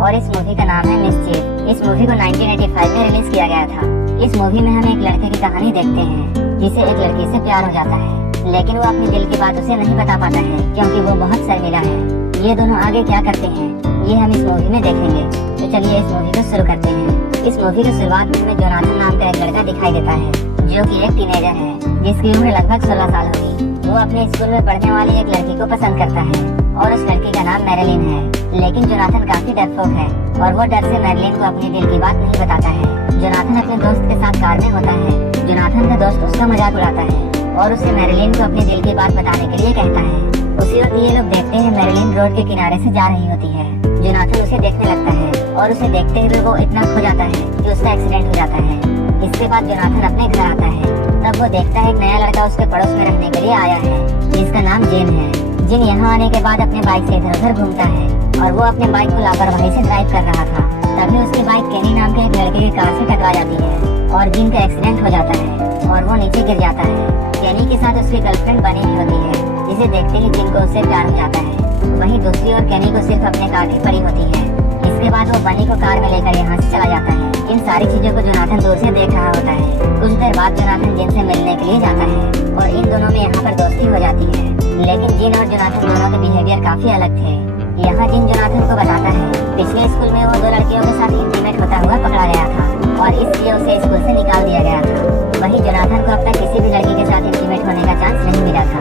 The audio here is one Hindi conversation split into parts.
और इस मूवी का नाम है मिस्चिफ। इस मूवी को 1985 में रिलीज किया गया था। इस मूवी में हम एक लड़के की कहानी देखते हैं जिसे एक लड़की से प्यार हो जाता है, लेकिन वो अपने दिल की बात उसे नहीं बता पाता है क्योंकि वो बहुत शर्मीला है। ये दोनों आगे क्या करते हैं ये हम इस मूवी में देखेंगे। तो चलिए इस मूवी को शुरू करते हैं। इस मूवी की शुरुआत में हमें जोनाथन नाम का एक लड़का दिखाई देता है जो कि एक टीनेजर है जिसकी उम्र लगभग 16 साल होगी। वो अपने स्कूल में पढ़ने वाली एक लड़की को पसंद करता है और उस लड़की का नाम मैरिलिन है। लेकिन जोनाथन काफी डरपोक है और वो डर से मैरिलिन को अपने दिल की बात नहीं बताता है। जोनाथन अपने दोस्त के साथ कार में होता है। जोनाथन का दोस्त उसका मजाक उड़ाता है और उसे मैरिलिन को अपने दिल की बात बताने के लिए कहता है। उसी वक्त ये लोग देखते हैं मैरिलिन रोड के किनारे से जा रही होती है। जोनाथन उसे देखने लगता है और उसे देखते हुए वो इतना खो जाता है कि उसका एक्सीडेंट हो जाता है। इसके बाद जोनाथन अपने घर आता है। तब वो देखता है एक नया लड़का उसके पड़ोस में रहने के लिए आया है जिसका नाम जिन है। जिन यहाँ आने के बाद अपने बाइक से इधर उधर घूमता है और वो अपने बाइक को लापरवाही से ड्राइव कर रहा था। तभी उसकी बाइक केनी नाम के एक लड़के की कार से टकरा जाती है और जिन का एक्सीडेंट हो जाता है और वो नीचे गिर जाता है। केनी के साथ उसकी गर्लफ्रेंड बनी भी होती है जिसे देखते ही जिन को उससे प्यार हो जाता है। वहीं दूसरी ओर केनी को सिर्फ अपने कार की पड़ी होती है। इसके बाद वो बनी को कार में लेकर यहाँ से चला जाता है। इन सारी चीजों को जोनाथन दूर से देख रहा होता है। कुछ देर बाद जोनाथन जिन से मिलने के लिए जाता है और इन दोनों में यहाँ पर दोस्ती हो जाती है। लेकिन जिन और जोनाथन दोनों के बिहेवियर काफी अलग थे। यहाँ जिन जोनाथन को बताता है पिछले स्कूल में वो 2 लड़कियों के साथ इंटीमेट होता हुआ पकड़ा गया था और इसलिए उसे स्कूल से निकाल दिया गया था। वहीं जोनाथन को अब तक किसी भी लड़की के साथ इंटीमेट होने का चांस नहीं मिला था।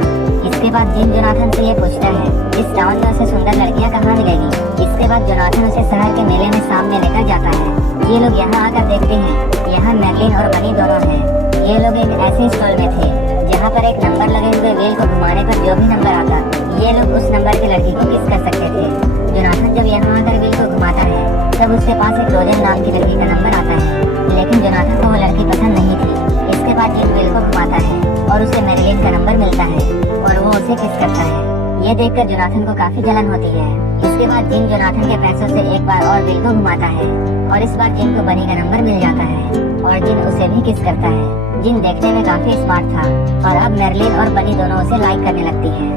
इसके बाद जिन जोनाथन से ये पूछता है इस टाउन में उसे सुंदर लड़कियाँ कहाँ मिलेगी। इसके बाद जोनाथन उसे शहर के मेले में शाम में लेकर जाता है। ये लोग यहाँ आकर देखते हैं यहाँ मैरिलिन और बनी दोनों हैं। ये लोग एक ऐसे स्टॉल में थे जहाँ पर एक नंबर लगे हुए व्हील को घुमाने पर जो भी नंबर आता ये लोग उस नंबर की लड़की को किस कर सकते थे। जोनाथन जब यहाँ आकर व्हील को घुमाता है तब उसके पास एक रोजन नाम की लड़की का नंबर आता है, लेकिन जोनाथन को वो लड़की पसंद नहीं थी। इसके बाद जिन व्हील को घुमाता है और उसे मैरिलिन का नंबर मिलता है और वो उसे किस करता है। ये देखकर जोनाथन को काफी जलन होती है। इसके बाद जिन जोनाथन के पैसों से एक बार और व्हील को घुमाता है और इस बार जिन को बनी का नंबर मिल जाता है और जिन उसे भी किस करता है। जिन देखने में काफी स्मार्ट था और अब मैरिलिन और बनी दोनों उसे लाइक करने लगती है।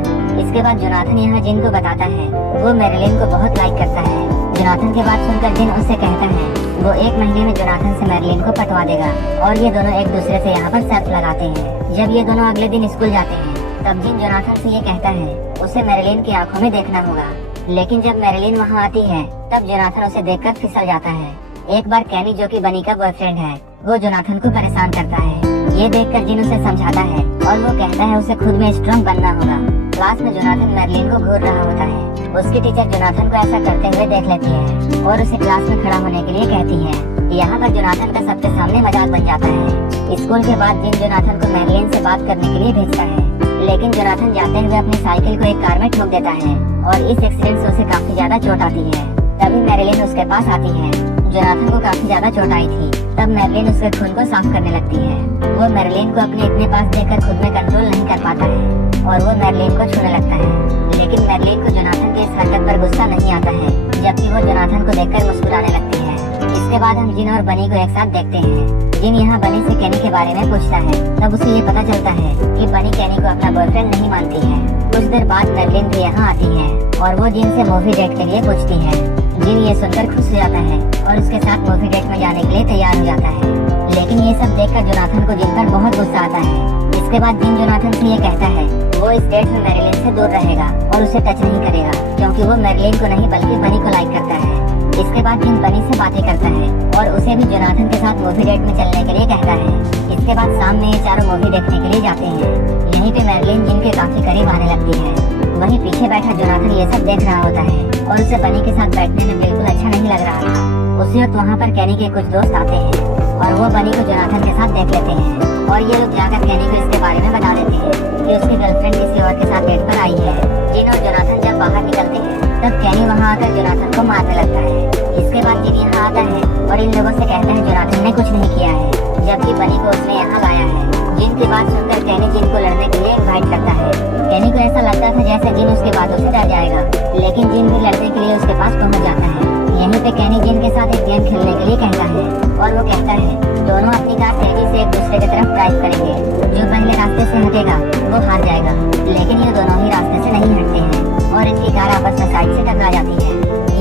इसके बाद जोनाथन यहाँ जिन को बताता है वो मैरिलिन को बहुत लाइक करता है। जोनाथन की बात सुनकर जिन उससे कहता है वो 1 महीने में जोनाथन से मैरिलिन को पटवा देगा और ये दोनों एक दूसरे से यहाँ पर शर्त लगाते हैं। जब ये दोनों अगले दिन स्कूल जाते हैं तब जिन जोनाथन से ये कहता है उसे मैरिलिन की आंखों में देखना होगा। लेकिन जब मैरिलिन वहाँ आती है तब जोनाथन उसे देखकर फिसल जाता है। एक बार कैनी जो कि बनी का बॉयफ्रेंड है वो जोनाथन को परेशान करता है। ये देखकर जिन उसे समझाता है और वो कहता है उसे खुद में स्ट्रांग बनना होगा। क्लास में जोनाथन मैरिलिन को घूर रहा होता है। उसकी टीचर जोनाथन को ऐसा करते हुए देख लेती है और उसे क्लास में खड़ा होने के लिए कहती है। यहाँ पर जोनाथन का सबके सामने मजाक बन जाता है। स्कूल के बाद जिन जोनाथन को मैरिलिन से बात करने के लिए भेजता है, लेकिन जोनाथन जाते हुए अपनी साइकिल को एक कार में ठोक देता है और इस एक्सीडेंट से उसे काफी ज्यादा चोट आती है। तभी मैरिलिन उसके पास आती है। जोनाथन को काफी ज्यादा चोट आई थी। तब मैरिलिन उसके खून को साफ करने लगती है। वो मैरिलिन को अपने इतने पास देखकर खुद में कंट्रोल नहीं कर पाता है और वो मैरिलिन को छूने लगता है। लेकिन मैरिलिन को जोनाथन की इस हरकत पर गुस्सा नहीं आता है, जबकि वो जोनाथन को देखकर मुस्कुराने लगती है। इसके बाद हम जिन और बनी को एक साथ देखते हैं। जिन यहाँ बनी से केनी के बारे में पूछता है। तब उसे ये पता चलता है कि बनी केनी को अपना बॉयफ्रेंड नहीं मानती है। कुछ देर बाद मैरिलिन भी यहाँ आती है और वो जिन से मूवी डेट के लिए पूछती है। जिन ये सुनकर खुश हो जाता है और उसके साथ मूवी डेट में जाने के लिए तैयार हो जाता है। लेकिन ये सब देखकर जोनाथन को जिन पर बहुत गुस्सा आता है। इसके बाद जिन जोनाथन से ये कहता है वो इस डेट में मैरिलिन से दूर रहेगा और उसे टच नहीं करेगा क्योंकि वो मैरिलिन को नहीं बल्कि बनी को लाइक करता है। इसके बाद जिन बनी से बातें करता है और उसे भी जोनाथन के साथ मूवी डेट में चलने के लिए कहता है। इसके बाद शाम में ये चारों मूवी देखने के लिए जाते हैं। यहीं पे मैरिलिन जिन के काफी करीब आने लगती है। वहीं पीछे बैठा जोनाथन ये सब देख रहा होता है और उसे बनी के साथ बैठने में बिल्कुल अच्छा नहीं लग रहा था। उसी वक्त वहाँ पर कैनी के कुछ दोस्त आते हैं और वो बनी को जोनाथन के साथ देख लेते हैं और ये लोग जाकर कैनी को इसके बारे में बता देते हैं कि उसकी गर्लफ्रेंड किसी और के साथ डेट पर आई है। जिन और जोनाथन जब बाहर निकलते हैं तब कैनी वहाँ आकर जोनाथन को मारने लगता है। इसके बाद जिन यहाँ आता है और इन लोगों से कहता है जोनाथन ने कुछ नहीं किया है, जबकि बनी को उसने यहाँ लाया है। जिन की बात सुनकर कैनी जिन को लड़ने के लिए इन्वाइट करता है। कैनी को ऐसा लगता था जैसे जिन उसकी बातों से डर जाएगा, लेकिन जिन भी लड़ने के लिए उसके पास पहुँच जाता है। यहीं पे कैनी जिन के साथ एक गेम खेलने के लिए कहता है और वो कहता है दोनों अपनी कार तेजी से एक दूसरे की तरफ ड्राइव करेंगे। जो पहले रास्ते से हटेगा वो हार जाएगा। लेकिन ये दोनों ही रास्ते से नहीं हटते हैं और इनकी कार आपस में साइड से टकरा जाती है।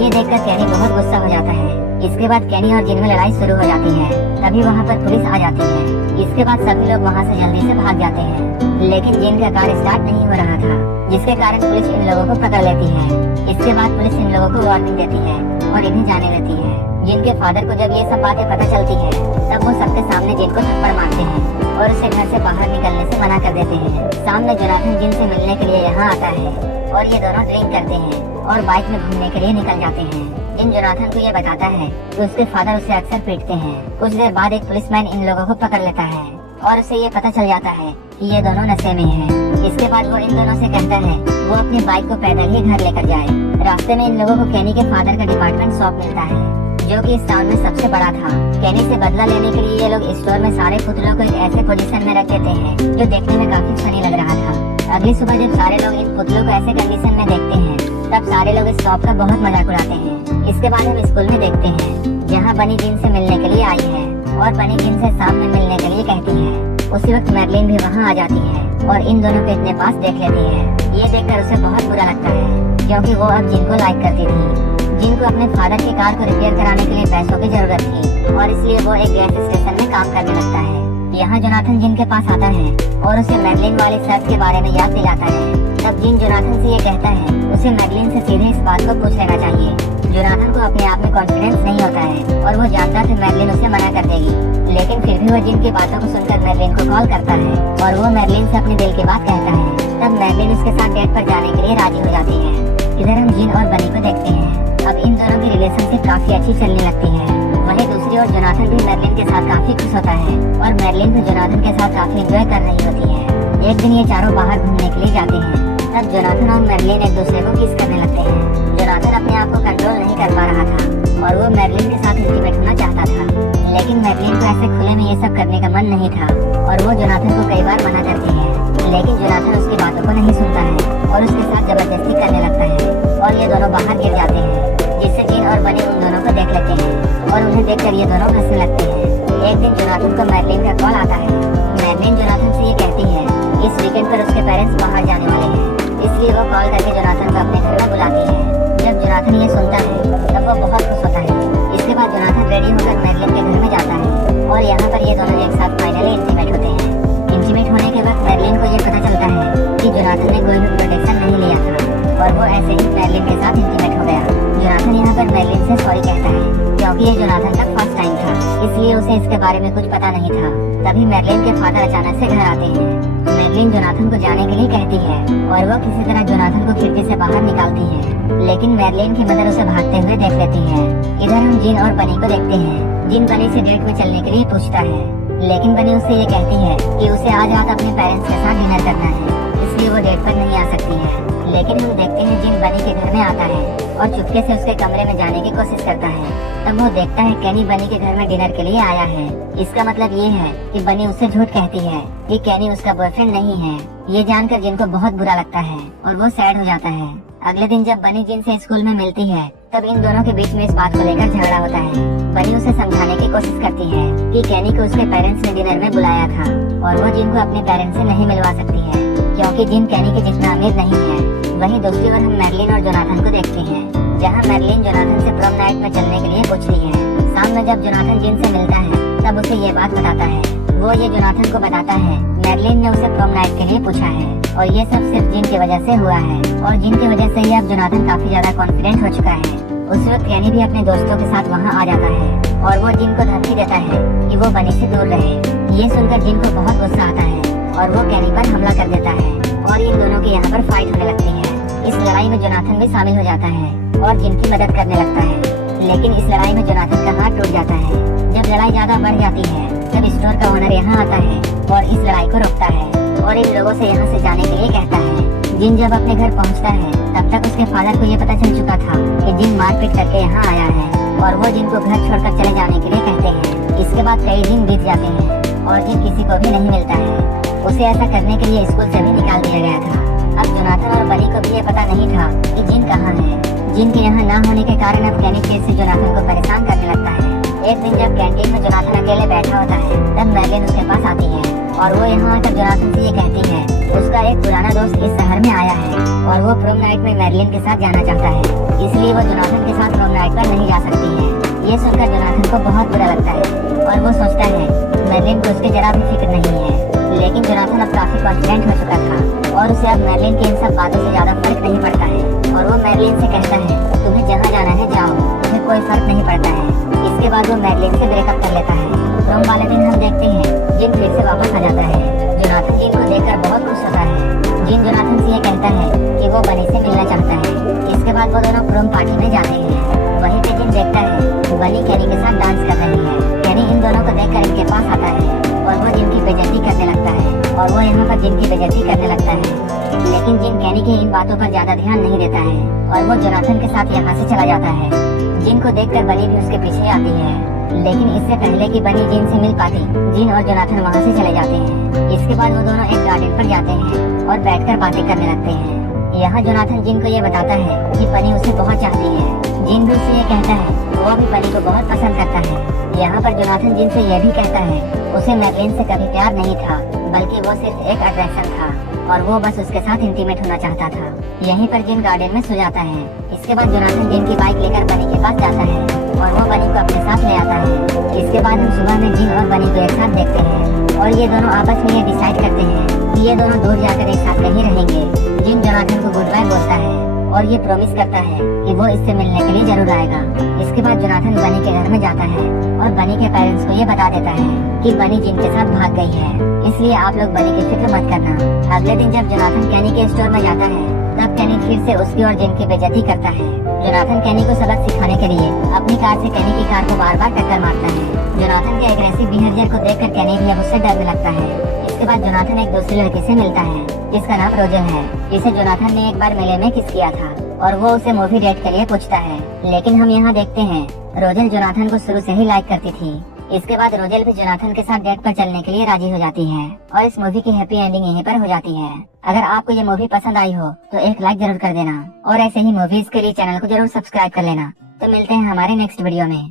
ये देखकर कैनी बहुत गुस्सा हो जाता है। इसके बाद कैनी और जिन में लड़ाई शुरू हो जाती है। तभी वहाँ पर पुलिस आ जाती है। इसके बाद सभी लोग वहाँ से जल्दी से भाग जाते हैं, लेकिन जिन का कार स्टार्ट नहीं हो रहा था, जिसके कारण पुलिस इन लोगों को पकड़ लेती है। इसके बाद पुलिस इन लोगों को वार्निंग देती है और इन्हें जाने देती है। जिनके फादर को जब ये सब बातें पता चलती है, तब वो सबके सामने जिन को थप्पड़ मारते हैं और उसे घर से बाहर निकलने से मना कर देते हैं। सामने जोनाथन जिन से मिलने के लिए यहाँ आता है और ये दोनों ड्रिंक करते हैं और बाइक में घूमने के लिए निकल जाते हैं। जिन जोनाथन को ये बताता है कि उसके फादर उसे अक्सर पीटते हैं। कुछ देर बाद एक पुलिसमैन इन लोगों को पकड़ लेता है और उसे ये पता चल जाता है कि ये दोनों नशे में हैं। इसके बाद वो इन दोनों से कहता है वो अपनी बाइक को पैदल ही घर लेकर जाए। रास्ते में इन लोगों को कैनी के फादर का डिपार्टमेंट शॉप मिलता है, जो कि इस टाउन में सबसे बड़ा था। कैनी से बदला लेने के लिए ये लोग स्टोर में सारे पुतलों को एक ऐसे पोजीशन में रख देते हैं जो देखने में काफी फनी लग रहा था। अगली सुबह जब सारे लोग इन पुतलों को ऐसे कंडीशन में देखते हैं, तब सारे लोग इस शॉप का बहुत मजाक उड़ाते हैं। इसके बाद हम स्कूल में देखते हैं जहाँ बनी जिन से मिलने के लिए आई है और बनी जिन से शाम में मिलने के लिए कहती है। उसी वक्त मैडलिन भी वहाँ आ जाती है और इन दोनों को इतने पास देख लेती है। ये देखकर उसे बहुत बुरा लगता है, क्योंकि वो अब जिन को लाइक करती थी। जिन को अपने फादर की कार को रिपेयर कराने के लिए पैसों की जरूरत थी और इसलिए वो एक गैस स्टेशन में काम करने लगता है। यहाँ जोनाथन जिन के पास आता है और उसे मैडलिन वाले शर्त के बारे में याद दिलाता है। तब जिन जोनाथन से ये कहता है उसे मैडलिन से सीधे इस बात को पूछ लेना चाहिए। जोनाथन को अपने आप में कॉन्फिडेंस नहीं होता है और वो जानता था मैडलिन उसे मना कर देगी, लेकिन फिर भी वो जिन की बातों को सुनकर मैडलिन को कॉल करता है और वो मैडलिन से अपने दिल की बात कहता है। तब मैडलिन उसके साथ डेट पर जाने के लिए राजी हो जाती है। इधर हम जिन और बनी को देखते हैं। अब इन दोनों की रिलेशनशिप काफी अच्छी चलने लगती है। वहीं दूसरी ओर जोनाथन भी मैडलिन के साथ काफी खुश होता है और मैडलिन भी जोनाथन के साथ काफी एंजॉय कर रही होती है। एक दिन ये चारों बाहर घूमने के लिए जाते हैं। तब जोनाथन और मैडलिन एक दूसरे को किस करने लगते हैं। जोनाथन अपने आप को कंट्रोल नहीं कर पा रहा था और वो मैडलिन के साथ इंटीमेट होना चाहता था, लेकिन मैडलिन को ऐसे खुले में ये सब करने का मन नहीं था और वो जोनाथन को कई बार मना करती है, लेकिन जोनाथन उसकी बातों को नहीं सुनता है और उसके साथ जबरदस्ती करने लगता है और ये दोनों बाहर गिर जाते हैं, जिससे जिन और बनी उन दोनों को देख लेते हैं और उन्हें देखकर ये दोनों हंसने लगते हैं। एक दिन जोनाथन को मैडलिन का कॉल आता है। मैडलिन जोनाथन से ये कहती है इस वीकेंड पर उसके पेरेंट्स बाहर जाने वाले हैं, इसलिए वो कॉल करके जोनाथन को अपने घर में बुलाती है। जब जोनाथन ये सुनता है तब वो बहुत खुश होता है। इसके बाद जोनाथन रेडी होकर मैडलिन के घर में जाता है और यहाँ पर ये दोनों एक साथ फाइनली इंटीमेट होते हैं। इंटीमेट होने के वक्त मैडलिन को ये पता चलता है कि जोनाथन ने कोई भी प्रोटेक्शन नहीं लिया था और वो ऐसे ही मैडलिन के साथ इंटीमेट हो गया। जोनाथन यहाँ पर मैडलिन से सॉरी कहता है, क्योंकि ये जोनाथन का फर्स्ट टाइम था, इसलिए उसे इसके बारे में कुछ पता नहीं था। तभी मैडलिन के फादर अचानक से घर आते हैं। मैडलिन जोनाथन को जाने के लिए कहती है और वो किसी तरह जोनाथन को खिड़की से बाहर निकालती है, लेकिन मैडलिन की मदर उसे भागते हुए देख लेती है। इधर हम जिन और बनी को देखते हैं। जिन बनी से डेट में चलने के लिए पूछता है, लेकिन बनी उससे ये कहती है कि उसे आज रात अपने पेरेंट्स के साथ डिनर करना है, इसलिए वो डेट पर नहीं आ सकती है। लेकिन हम देखते हैं जिन बनी के घर में आता है और चुपके से उसके कमरे में जाने की कोशिश करता है। तब वो देखता है कैनी बनी के घर में डिनर के लिए आया है। इसका मतलब ये है कि बनी उससे झूठ कहती है कि कैनी उसका बॉयफ्रेंड नहीं है। ये जानकर जिनको बहुत बुरा लगता है और वो सैड हो जाता है। अगले दिन जब बनी जिन से स्कूल में मिलती है, तब इन दोनों के बीच में इस बात को लेकर झगड़ा होता है। बनी उसे समझाने की कोशिश करती है कि कैनी को उसके पेरेंट्स ने डिनर में बुलाया था और वो जिन को अपने पेरेंट्स से नहीं मिलवा सकती है, क्योंकि जिन कैनी के जितना अमीर नहीं है। वहीं दूसरी ओर हम मैडलिन और जोनाथन को देखते हैं, जहाँ मैडलिन जोनाथन से प्रॉम नाइट में चलने के लिए पूछ रही है। शाम में जब जोनाथन जिन से मिलता है, तब उसे ये बात बताता है। वो ये जोनाथन को बताता है मैडलिन ने उसे प्रॉम नाइट के लिए पूछा है और ये सब सिर्फ जिन की वजह से हुआ है और जिन की वजह से ही अब जोनाथन काफी ज्यादा कॉन्फिडेंट हो चुका है। उस वक्त कैनी भी अपने दोस्तों के साथ वहाँ आ जाता है और वो जिन को धमकी देता है कि वो बनी से दूर रहे। ये सुनकर जिन को बहुत गुस्सा आता है और वो कैनी पर हमला कर देता है और इन दोनों की यहाँ पर फाइट होने लगती है। इस लड़ाई में जोनाथन भी शामिल हो जाता है और जिन की मदद करने लगता है, लेकिन इस लड़ाई में जोनाथन का हाथ टूट जाता है। जब लड़ाई ज्यादा बढ़ जाती है, तब स्टोर का ओनर यहाँ आता है और इस लड़ाई को रोकता है और इन लोगों से यहाँ से जाने के लिए कहता है। जिन जब अपने घर पहुँचता है, तब तक उसके फादर को ये पता चल चुका था कि जिन मारपीट करके यहाँ आया है और वो जिन को घर छोड़कर चले जाने के लिए कहते हैं। इसके बाद कई दिन बीत जाते हैं और जिन किसी को भी नहीं मिलता है। उसे ऐसा करने के लिए स्कूल से भी निकाल दिया गया था। अब जोनाथन और बनी को भी ये पता नहीं था कि जिन कहाँ है। जिन के यहाँ ना होने के कारण अब कैनी फिर से जोनाथन को परेशान करने लगता है। एक दिन जब कैंटीन में जोनाथन अकेले बैठा होता है, तब मैडलिन उसके पास आती है और वो यहाँ आकर जोनाथन से ये कहती है उसका एक पुराना दोस्त इस शहर में आया है और वो प्रोम नाइट में मैरिलिन के साथ जाना चाहता है, इसलिए वो जोनाथन के साथ प्रोम नाइट पर नहीं जा सकती है। ये सुनकर जोनाथन को बहुत बुरा लगता है और वो सोचता है मैरिलिन को उसके जरा भी फिक्र नहीं है। लेकिन जोनाथन अब काफी कॉन्फिडेंट हो चुका था और उसे अब मैरिलिन की इन सब बातों से ज्यादा फर्क नहीं पड़ता है और वो मैरिलिन से कहता है तुम्हें जहाँ जाना है जाओ, तुम्हें कोई फर्क नहीं पड़ता है। इसके बाद वो मैरिलिन से ब्रेकअप कर लेता है। प्रोम वाले दिन हम देखते हैं जिन फिर से वापस आ जाता है। जोनाथन जिन को देखकर बहुत खुश होता है। जिन जोनाथन से ये कहता है कि वो बनी से मिलना चाहता है। इसके बाद वो दोनों प्रोम पार्टी में जाते हैं। वहीं पे जिन देखता है बनी कैनी के साथ डांस कर रही है। कैनी इन दोनों को देखकर इनके पास आता है और वो जिन की बेइज्जती करने लगता है और वो यहाँ पर जिन की बेइज्जती करने लगता है। लेकिन जिन कैनी की इन बातों पर ज्यादा ध्यान नहीं देता है और वो जोनाथन के साथ यहाँ से चला जाता है। जिन को देखकर बनी भी उसके पीछे आती है, लेकिन इससे पहले कि बनी जिन से मिल पाती, जिन और जोनाथन वहाँ से चले जाते हैं। इसके बाद वो दोनों एक गार्डन पर जाते हैं और बैठकर बातें करने लगते हैं। यहाँ जोनाथन जिन को ये बताता है कि बनी उसे बहुत चाहती है। जिन भी उसे ये कहता है वो भी बनी को बहुत पसंद करता है। यहाँ पर जोनाथन जिन से यह भी कहता है उसे मैरिलिन से कभी प्यार नहीं था, बल्कि वो सिर्फ एक अट्रैक्शन था और वो बस उसके साथ इंटीमेट होना चाहता था। यहीं पर जिन गार्डन में सो जाता है। इसके बाद जोनाथन जिन की बाइक लेकर बनी के पास जाता है और वो बनी को अपने साथ ले आता है। इसके बाद हम सुबह में जिन और बनी को एक साथ देखते हैं और ये दोनों आपस में ये डिसाइड करते हैं कि ये दोनों दूर जाकर एक साथ कहीं रहेंगे। जिन जोनाथन को गुड बाय बोलता है और ये प्रॉमिस करता है कि वो इससे मिलने के लिए जरूर आएगा। इसके बाद जोनाथन बनी के घर में जाता है और बनी के पेरेंट्स को ये बता देता है कि बनी जिन के साथ भाग गई है, इसलिए आप लोग बनी की फिक्र मत करना। अगले दिन जब जोनाथन कैनी के स्टोर में जाता है तब कैनी फिर से उसकी और जिन की बेइज्जती करता है। जोनाथन कैनी को सबक सिखाने के लिए अपनी कार से कैनी की कार को बार बार टक्कर मारता है। जोनाथन के एग्रेसिव बिहेवियर को देखकर कैनी भी अब उससे डरने लगता है। इसके बाद जोनाथन एक दूसरी लड़की से मिलता है जिसका नाम रोजेल है, जिसे जोनाथन ने एक बार मेले में किस किया था और वो उसे मूवी डेट के लिए पूछता है। लेकिन हम यहाँ देखते हैं रोजेल जोनाथन को शुरू से ही लाइक करती थी। इसके बाद रोजेल भी जोनाथन के साथ डेट पर चलने के लिए राजी हो जाती है और इस मूवी की हैप्पी एंडिंग यहीं पर हो जाती है। अगर आपको ये मूवी पसंद आई हो तो एक लाइक जरूर कर देना और ऐसे ही मूवीज के लिए चैनल को जरूर सब्सक्राइब कर लेना। तो मिलते हैं हमारे नेक्स्ट वीडियो में।